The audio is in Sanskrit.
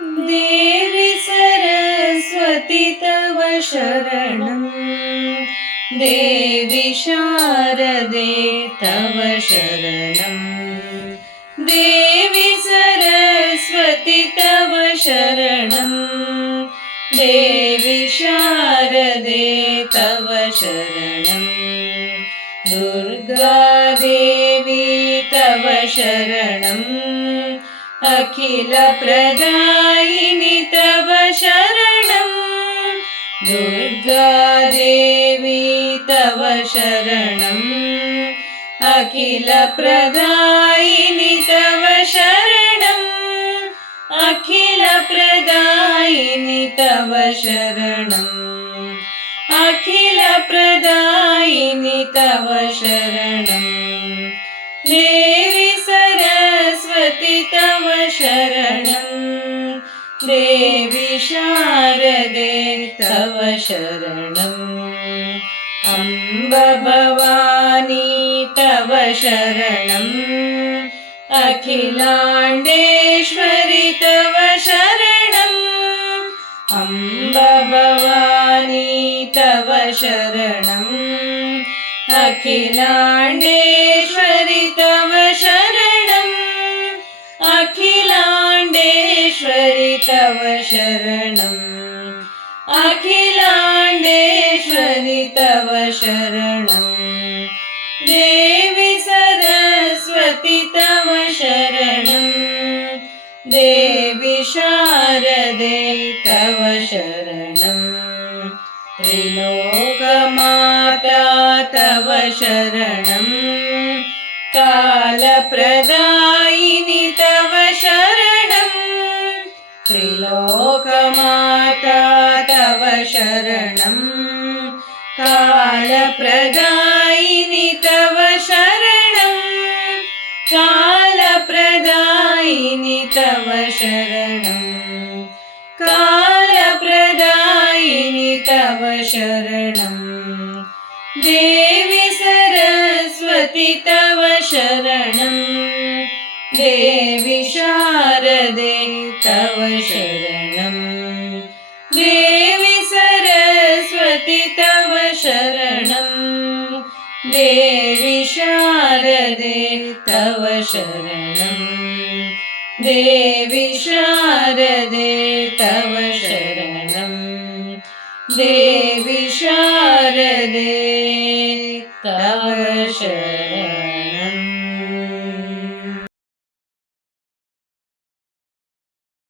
देवि सरस्वती तव शरणम्। देवि शारदे तव शरणम्। देवि सरस्वती तव शरणम्। देवि शारदे तव शरणम्। दुर्गा देवी तव शरणम् अखिलप्रदायिनि तव शरणम् दुर्गा देवी तव शरणम् अखिलप्रदायिनि तव शरणम् अखिलप्रदायिनि तव शरणम् अखिलप्रदायिनि तव शरणम् तव शरणम्। देवि शारदे तव शरणम्। अम्ब भवानी तव शरणम्। अखिलाण्डेश्वरि तव शरणम्। अम्ब भवानी तव शरणम्। अखिलाण्डेश्वरि तव शरणम् अखिलाण्डेश्वरि तव शरणम् अखिलाण्डेश्वरि तव शरणम् देवि सरस्वती तव शरणम् देवि शारदे तव शरणम् त्रिलोकमाता तव शरणम् कालप्रदायिनि तव शरणम् कालप्रदायिनि तव शरणम् कालप्रदायिनि तव शरणम् कालप्रदायिनि तव शरणम् देवि सरस्वती तव शरणम् देवि शारदे तव शरणम् ശരണം. ദേവി ശാരദേ തവ ശരണം. ദേവി ശാരദേ തവ ശരണം. ദേവി ശാരദേ തവ ശരണം.